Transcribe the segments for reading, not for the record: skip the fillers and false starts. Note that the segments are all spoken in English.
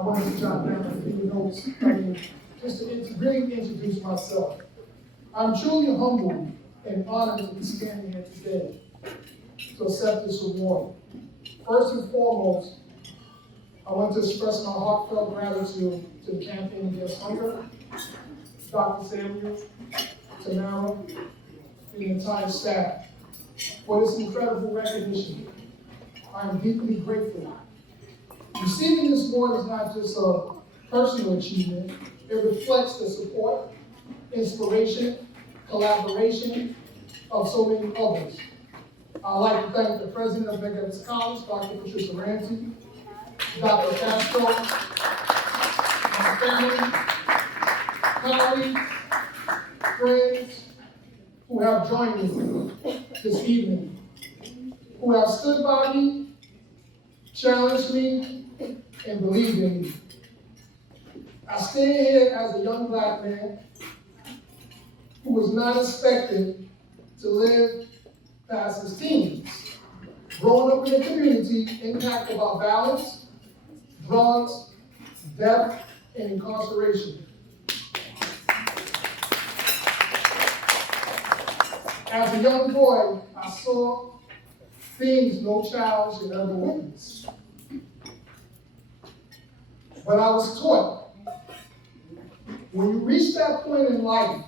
I wanted to jot down a few notes, just to really introduce myself. I'm truly humbled and honored to be standing here today to accept this award. First and foremost, I want to express my heartfelt gratitude to the Campaign Against Hunger, Dr. Samuel, Tamara, and the entire staff for this incredible recognition. I am deeply grateful. Receiving this award is not just a personal achievement, it reflects the support, inspiration, collaboration of so many others. I'd like to thank the president of Medgar Evers College, Dr. Patricia Ramsey, Dr. Castro, my family, colleagues, friends who have joined me this evening, who have stood by me, challenged me, and believed in me. I stand here as a young black man who was not expected to live past his teens, growing up in a community impacted by violence, drugs, death, and incarceration. As a young boy, I saw things no child should ever witness. But I was taught, when you reach that point in life,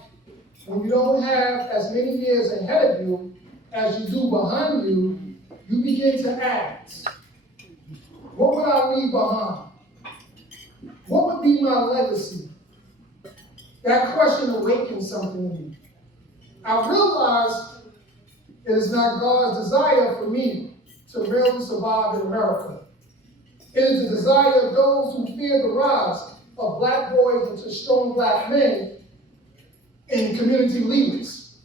when you don't have as many years ahead of you as you do behind you, you begin to ask, what would I leave behind? What would be my legacy? That question awakened something in me. I realized it is not God's desire for me to merely survive in America. It is the desire of those who fear the rise of black boys into strong black men and community leaders.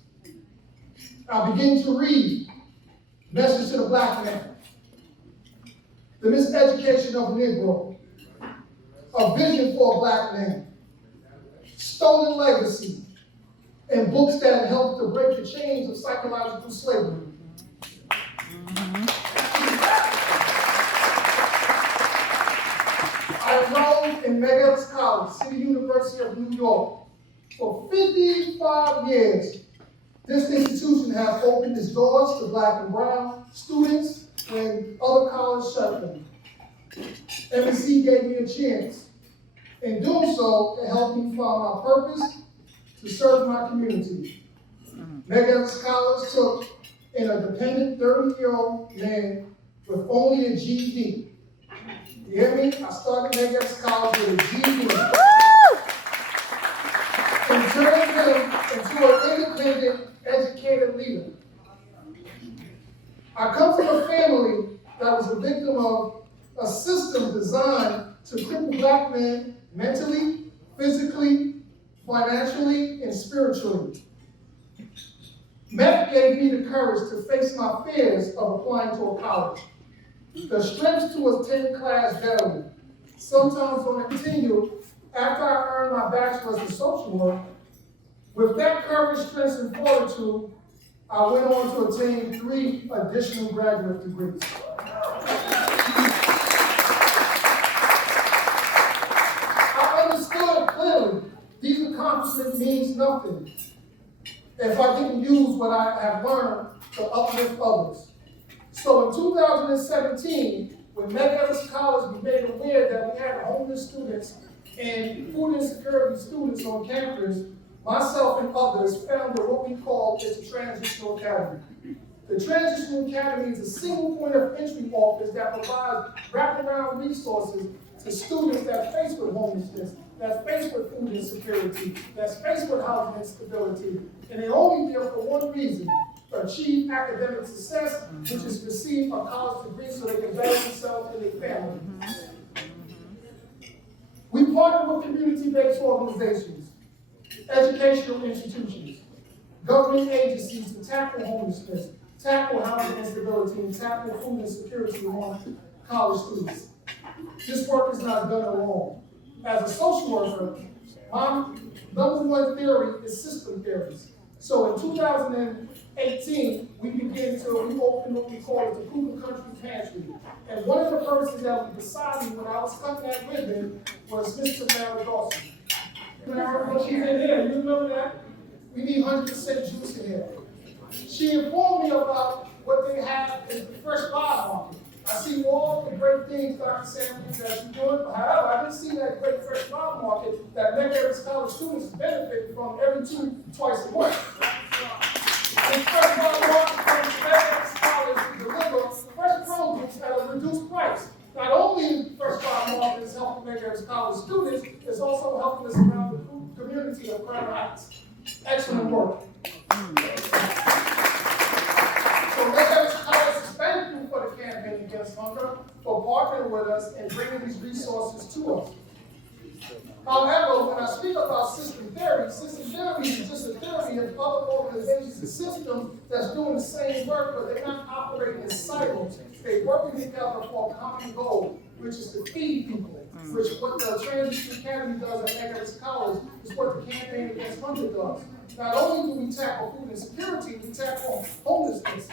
I begin to read Message to the Black Man, The Miseducation of Negro, A Vision for a Black Man, Stolen Legacy, and books that help to break the chains of psychological slavery. I enrolled in Medgar Evers College, City University of New York. For 55 years, this institution has opened its doors to black and brown students when other colleges shut them. MSC gave me a chance. In doing so, it helped me find my purpose to serve my community. Medgar Evers College took in a dependent 30-year-old man with only a GED. You hear me? I started Medgar Evers College with a GED. And turned him into an independent, educated leader. I come from a family that was a victim of a system designed to cripple black men mentally, physically, financially, and spiritually. Met gave me the courage to face my fears of applying to a college, the strength to attend class daily, sometimes on a continue after I earned my bachelor's in social work. With that courage, strength, and fortitude, I went on to attain 3 additional graduate degrees. I understood clearly these accomplishments means nothing if I didn't use what I have learned to uplift others. So in 2017, when Medgar Evers College was made aware that we had homeless students and food insecurity students on campus, myself and others founded what we call the Transitional Academy. The Transitional Academy is a single point of entry office that provides wraparound resources to students that are faced with homelessness, that's faced with food insecurity, that's faced with housing instability, and they're only there for one reason: to achieve academic success, which is to receive a college degree so they can better themselves and their family. We partner with community-based organizations, educational institutions, government agencies to tackle homelessness, tackle housing instability, and tackle food insecurity among college students. This work is not done alone. As a social worker, my number one theory is system theories. So in 2018, we opened what we call the Cougar Country Pantry. And one of the persons that was beside me when I was cutting that ribbon was Mr. Mary Dawson. She's in here, you remember that? We need 100% juice in here. She informed me about what they have in the fresh vibe market. I see all the great things, Dr. Sanders, that you're doing. However, I didn't see that great fresh vibe market that Medgar Evers College students benefit from twice a month. The fresh vibe market comes to Medgar Evers College to deliver fresh produce at a reduced price. Not only fresh vibe market is helping Medgar Evers College students, it's also helping us around the community of Crown Heights. Excellent work. So Medgar Evers College is thankful for the campaign against hunger, for partnering with us and bringing these resources to us. However, when I speak about system theory is just a theory of other organizations and systems that's doing the same work, but they're not operating in silos. They're working together for a common goal, which is to feed people, which what the Transition Academy does at Medgar Evers College is what the campaign against hunger does. Not only do we tackle food insecurity, we tackle homelessness.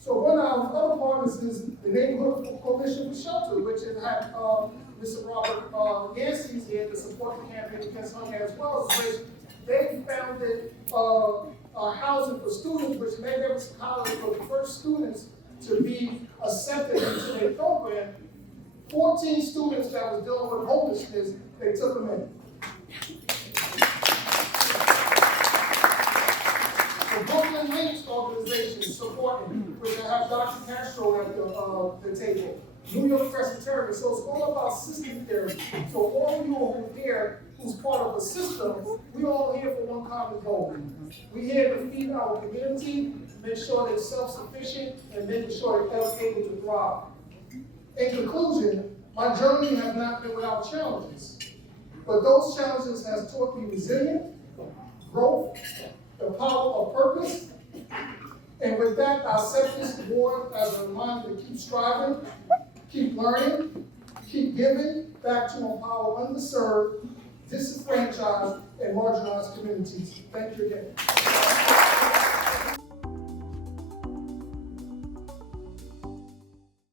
So one of our other partners is the Neighborhood Coalition for Shelter, which has had Mr. Robert Yancey's here to support the campaign against hunger as well, which they founded housing for students, which Medgar Evers College was the first students to be accepted into their program. 14 students that was dealing with homelessness, they took them in. The Brooklyn Links organization supporting, which I have Dr. Castro at the table. New York Presbyterian. So it's all about system theory. So all of you over here who's part of a system, we all here for one common goal. We're here to feed our community, make sure they're self-sufficient, and making sure they're able to thrive. In conclusion, my journey has not been without challenges, but those challenges have taught me resilience, growth, the power of purpose, and with that, I set this award as a reminder to keep striving, keep learning, keep giving back to empower underserved, disenfranchised, and marginalized communities. Thank you again.